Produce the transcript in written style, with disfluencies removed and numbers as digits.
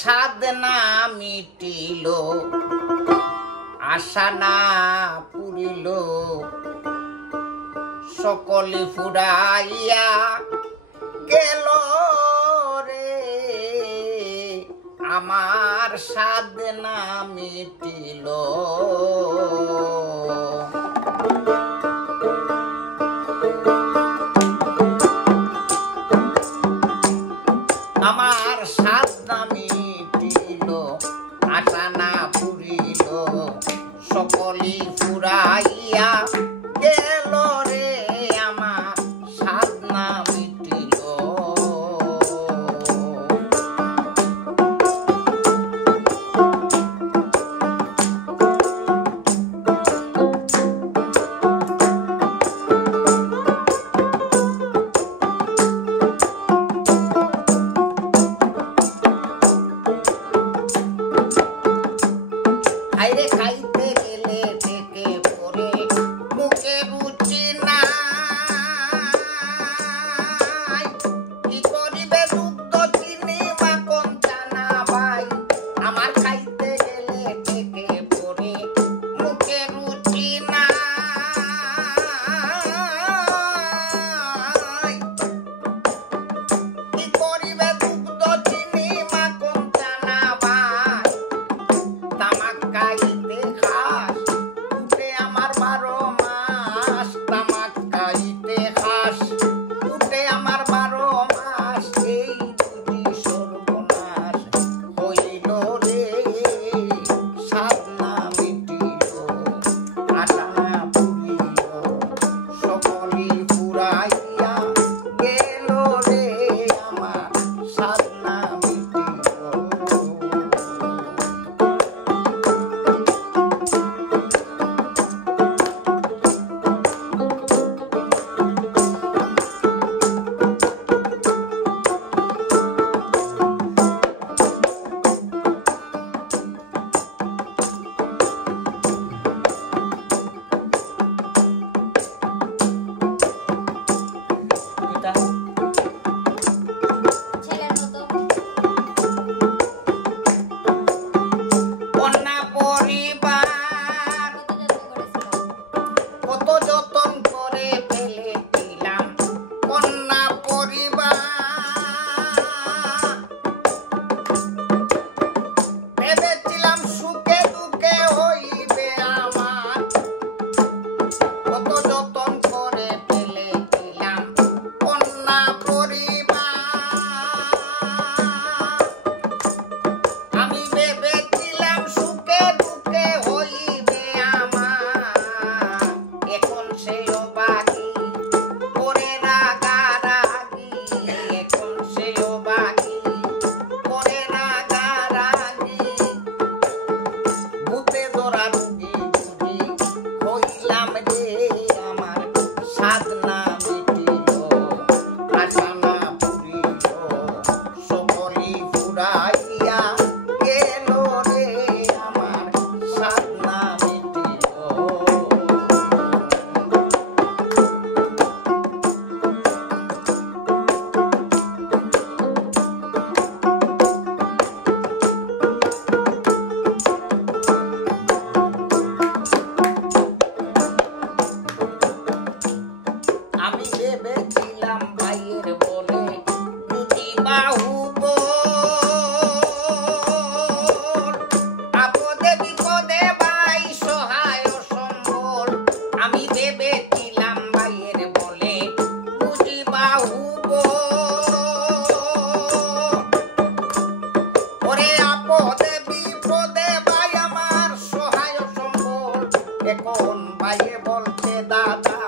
সাধ না মিটিল, আশা না পুরিল, সকলে ফুরাইয়া গেল রে, আমার সাধ না মিটিল। আমার সাধ না মিটিল, আশা না পুরিল, সকলে ফুরাইয়া গেল রে, আমার সাধ না মিটিল। আইরে খাইতে গেলে থেকে পরে মুখে রুচি নাই, কি করিবে দুগ্ধ চিনি মাখন চানা ভাই, আমার খাইতে গেলে থেকে পরে মুখে রুচি নাই, কি করিবে দুগ্ধ চিনি মাখন চানা ভাই, তামাক খাইতে খাস উঠে আমার 12 মাস, তামাক খাইতে খাস উঠে আমার 12 মাস, এই বুঝি সর্বনাশ হইল রে, সাধ না মিটিল, আশা না পুরিল, সকলে ফুরাইয়া গেল রে, আমার সাধ না মিটিল। কন্যা পরিবার কত যতন করে ফেলেছিলাম, কন্যা পরিবার ভেবেছিলাম সুখে দুঃখে হইবে আমার, কত যতন করে ফেলেছিলাম কন্যা পরিবার, আমি ভেবেছিলাম সুখে দুঃখে হইবে আমার, এখন সেও বাকি করে রাগারাগি, এখন সেও বাকি করে রাগারাগি, ভূতে ধরা রুগী বুঝি হইলাম রে, আমার সাধ না মিটিল, আশা না পুরিল, সকলে ফুরাইয়া গেল রে, আমার সাধ না মিটিল। আমি ভেবেছিলাম ভাইয়ের বলে দুটি বাহু বল, আপদে বিপদে ভাই সহায় সম্বল, আমি ভেবেছিলাম ভাইয়ের বলে দুটি বাহু বল, ওরে আপদে বিপদে ভাই আমার সহায় সম্বল, এখন ভাইয়ে বলছে দাদা